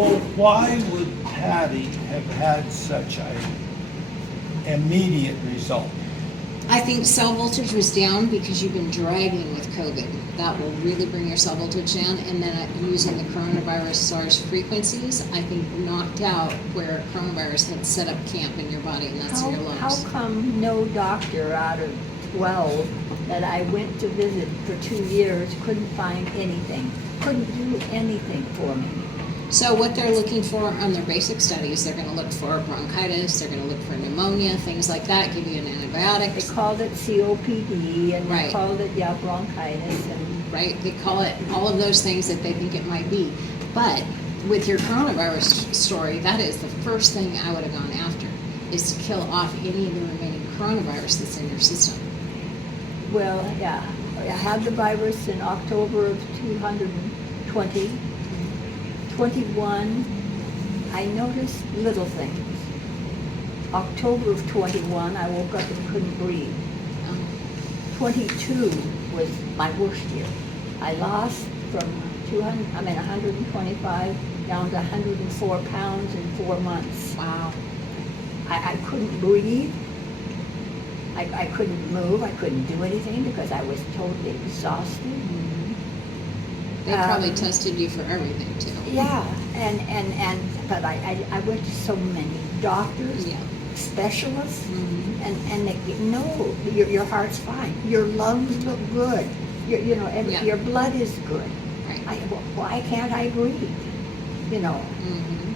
Well, why would Patty have had such a immediate result? I think cell voltage was down because you've been dragging with COVID. That will really bring your cell voltage down. And then using the coronavirus SARS frequencies, I think knocked out where coronavirus had set up camp in your body, and that's in your How lungs. come no doctor out of 12 that I went to visit for 2 years couldn't find anything, couldn't do anything for me? So what they're looking for on their basic studies, they're going to look for bronchitis, they're going to look for pneumonia, things like that, give you an antibiotic. They called it COPD, and Right. they called it, bronchitis, and Right? They call it all of those things that they think it might be. But with your coronavirus story, that is the first thing I would have gone after, is to kill off any of the remaining coronavirus that's in your system. well, yeah. I had the virus in October of 220. 21, I noticed little things. October of 21, I woke up and couldn't breathe. 22 was my worst year. I lost from 125 down to 104 pounds in 4 months. Wow. I couldn't breathe. I couldn't move. I couldn't do anything because I was totally exhausted. They probably tested you for everything too. Yeah, but I went to so many doctors, Yeah. specialists, Mhm. and they, no, your heart's fine. Your lungs look good. Yeah. Your blood is good. Right. Why can't I breathe? Mhm.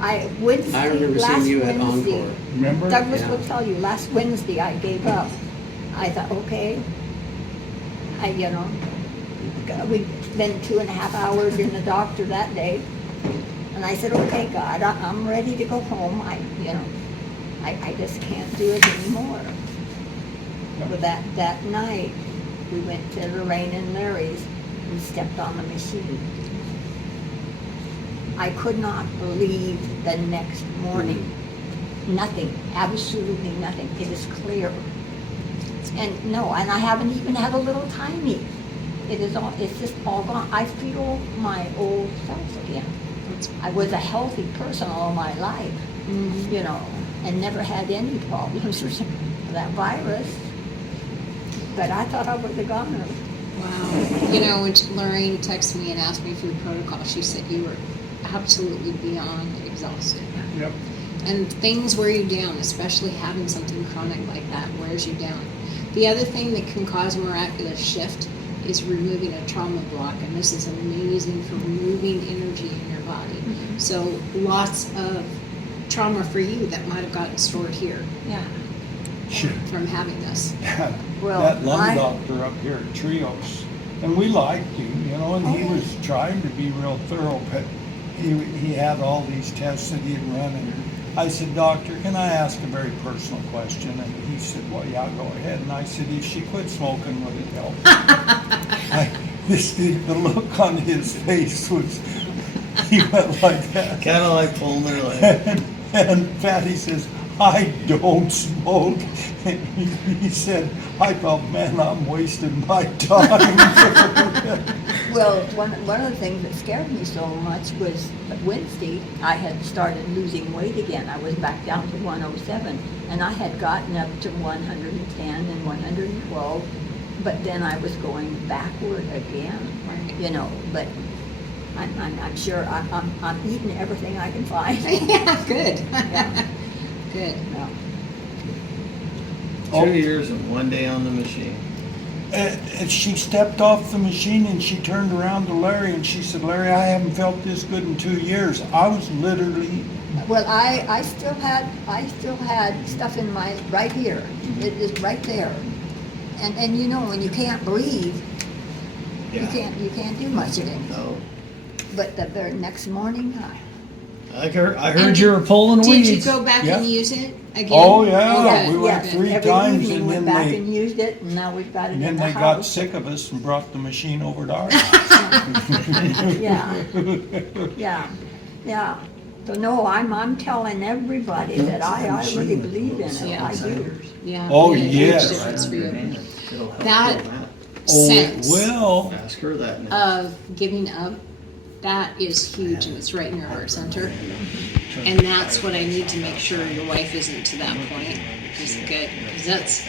I remember seeing you at Encore. Remember? Douglas Yeah. will tell you, last Wednesday I gave up. I thought, okay, we'd been 2.5 hours in the doctor that day. And I said, okay, God, I'm ready to go home. I just can't do it anymore. But that night, we went to Lorraine and Larry's and stepped on the machine. I could not believe the next morning. Nothing, absolutely nothing. It is clear. And I haven't even had a little tiny. It's just all gone. I feel my old self again. I was a healthy person all my life, and never had any problems with that virus. But I thought I was a goner. Wow. When Lorraine texted me and asked me for the protocol, she said you were absolutely beyond exhausted. Yep. And things wear you down, especially having something chronic like that wears you down. The other thing that can cause a miraculous shift is removing a trauma block, and this is amazing for removing energy in your body. Mm-hmm. So lots of trauma for you that might have gotten stored here Yeah. Sure. from having this. Well, That lung I- doctor up here at Trios, and we liked him, and he was trying to be real thorough, but he had all these tests that he had run, and I said, Doctor, can I ask a very personal question? And he said, well, yeah, go ahead. And I said, if she quit smoking, would it help? The look on his face was, he went like that. Kind of like pulling their leg. And Patty says, I don't smoke. And he said, I thought, man, I'm wasting my time. Well, one of the things that scared me so much was Wednesday, I had started losing weight again. I was back down to 107, and I had gotten up to 110 and 112, but then I was going backward again, but I'm sure I'm eating everything I can find. Yeah, good. Yeah. Good. Yeah. 2 years and 1 day on the machine. And she stepped off the machine and she turned around to Larry and she said, Larry, I haven't felt this good in 2 years. I was literally, Well, I still had stuff in my, right here. It is right there. And when you can't breathe, you can't do much of it. No. But the very next morning, I heard you were pulling weeds. Did you go back Yeah. and use it again? Oh, yeah. Good. We went Good. 3 every times evening and went then back they, and used it, and now we've got it and then in the they got house. sick of us and brought the machine over to ours. Yeah. So no, I'm telling everybody that I really believe in it. Yeah. I do. Yeah. Oh, made a huge yes. difference for you. It'll help That- with Oh, it Sense will. Ask her that now. Of giving up That is huge, and it's right in your heart center. And that's what I need to make sure your wife isn't to that point. Is good, because that's.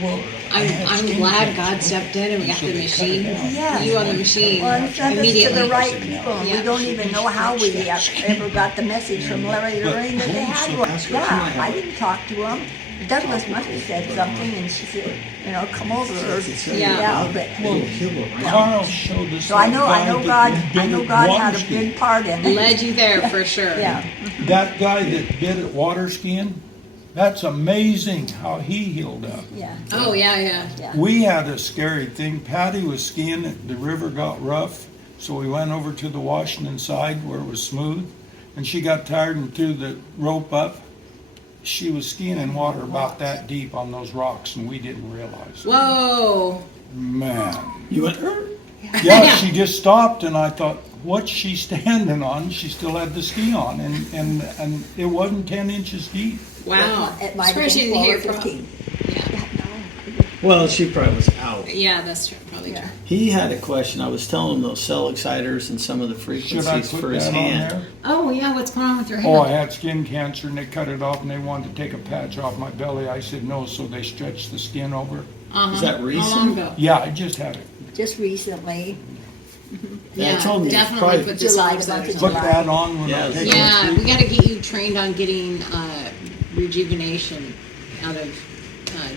Well, I'm glad God stepped in and we got the machine. Yeah. You on the machine Well, and send us to immediately. the right people. And Yeah. We don't even know how we ever got the message from Larry Lorraine that they had one. Yeah, I didn't talk to him. Douglas must have said something, and she said, come over. Or, Yeah. but, Carl showed us. so I know God had a skiing. big part in it. Led you there for sure. Yeah. That guy that bid at water skiing, that's amazing how he healed up. Yeah. Oh yeah. Yeah. We had a scary thing. Patty was skiing, the river got rough, so we went over to the Washington side where it was smooth, and she got tired and threw the rope up. She was skiing in water about that deep on those rocks, and we didn't realize it. Whoa. Man. You went, Yeah, she just stopped, and I thought, what's she standing on? She still had the ski on, and it wasn't 10 inches deep. Wow. It might have Especially been in here. 12 or 15. Yeah. well, she probably was out. Yeah, that's true. Probably Yeah. true. He had a question. I was telling him those cell exciters and some of the Should I frequencies put for his that on hand. there? Oh yeah, what's going on with your hand? Oh, I had skin cancer, and they cut it off, and they wanted to take a patch off my belly. I said no, so they stretched the skin over. Uh-huh. Is that How recent? long ago? Yeah, I just had it. Just recently. Yeah, I told him definitely probably- put this July, on. the month of Put July. that on when Yeah, I take Yeah, my we got to get you trained on getting rejuvenation out of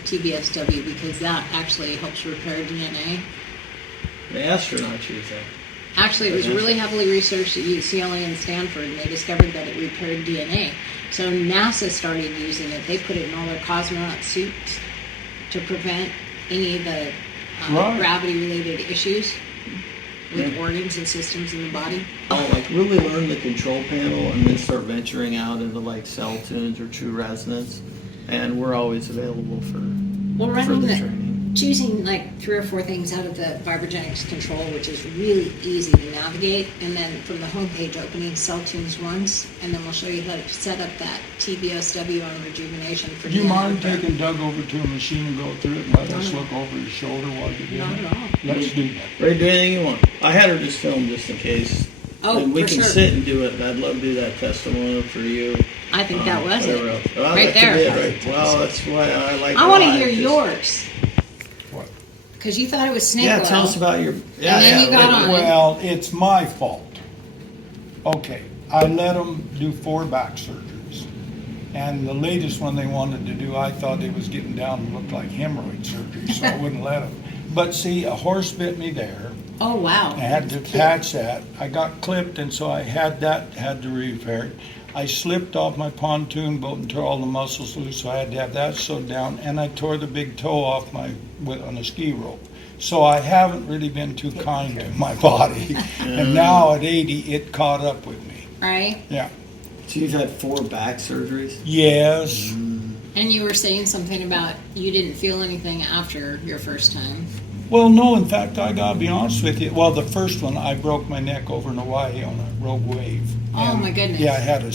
TBSW because that actually helps repair DNA. The astronauts use that. Actually, it was really heavily researched at UCLA and Stanford, and they discovered that it repaired DNA. So NASA started using it. They put it in all their cosmonaut suits to prevent any of the Right. gravity-related issues with organs and systems in the body. I'll like really learn the control panel and then start venturing out into like cell tunes or true resonance. And we're always available for Well, running further the, training. choosing like 3 or 4 things out of the VibraGenix control, which is really easy to navigate, and then from the homepage opening cell tunes once, and then we'll show you how to set up that TBSW on rejuvenation for Do you DNA mind repair. taking Doug over to a machine and go through it and let us look over his shoulder while you're doing Not it? at all. Let's do that. Ready to do anything you want. I had her just film just in case. Oh, and we for can sure. sit and do it. And I'd love to do that testimonial for you. I think that was Whatever it. else. Well, Right that could be there. it, right. Well, that's why I like. I want to live, hear just- yours. What? Because you thought it was snake Yeah, oil. tell us about your. Yeah, then yeah, you got wait, on. wait. Well, it's my fault. Okay, I let them do 4 back surgeries. And the latest one they wanted to do, I thought it was getting down and looked like hemorrhoid surgery, so I wouldn't let them. But see, a horse bit me there. Oh, wow. I had to patch that. I got clipped, and so I had to repair it. I slipped off my pontoon boat and tore all the muscles loose, so I had to have that sewed down. And I tore the big toe off on a ski rope. So I haven't really been too kind to my body. And now at 80, it caught up with me. Right? Yeah. So you've had 4 back surgeries. Yes. And you were saying something about you didn't feel anything after your first time. Well, no, in fact, I gotta be honest with you. Well, the first one, I broke my neck over in Hawaii on a rogue wave. Oh, And, my goodness. Yeah, I had a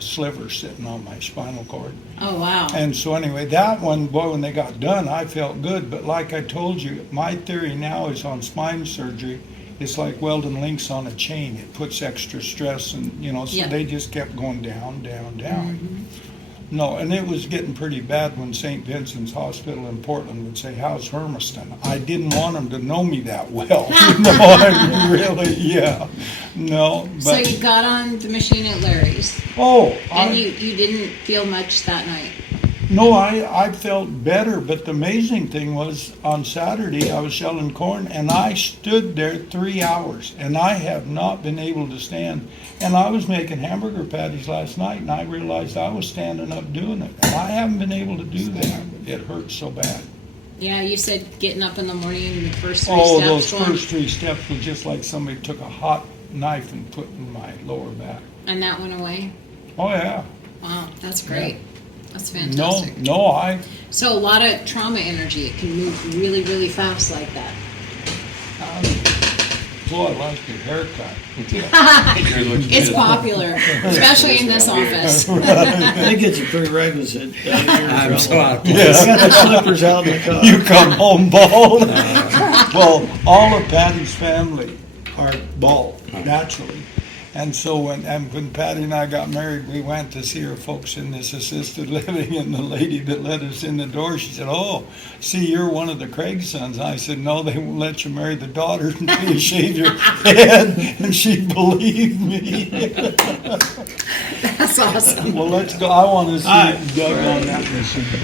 sliver sitting on my spinal cord. Oh, wow. And so anyway, that one, boy, when they got done, I felt good. But like I told you, my theory now is on spine surgery, it's like welding links on a chain. It puts extra stress and, so Yeah. they just kept going down, down, down. No, and it was getting pretty bad when St. Vincent's Hospital in Portland would say, "How's Hermiston?" I didn't want them to know me that well. I really, yeah. No, So but, you got on the machine at Larry's, oh, and you didn't feel much that night. No, I felt better, but the amazing thing was on Saturday I was shelling corn and I stood there 3 hours and I have not been able to stand. And I was making hamburger patties last night and I realized I was standing up doing it. And I haven't been able to do that. It hurts so bad. Yeah, you said getting up in the morning and the first 3 Oh, steps those going, first 3 steps were just like somebody took a hot knife and put in my lower back. and that went away. Oh yeah. Wow, that's great. That's No, fantastic. no, So a lot of trauma energy. It can move really, really fast like that. boy, I like your haircut. It's popular, especially in this office. I think it's a prerequisite. I'm I'm so out. I got the slippers out in the car. You come home bald. Well, all of Patty's family are bald. naturally. And so when Patty and I got married, we went to see her folks in this assisted living, and the lady that let us in the door, she said, "Oh, see, you're one of the Craig sons." I said, "No, they won't let you marry the daughter until you shave your head," and she believed me. That's awesome. Well, let's go. I want to see All right. Doug on that mission.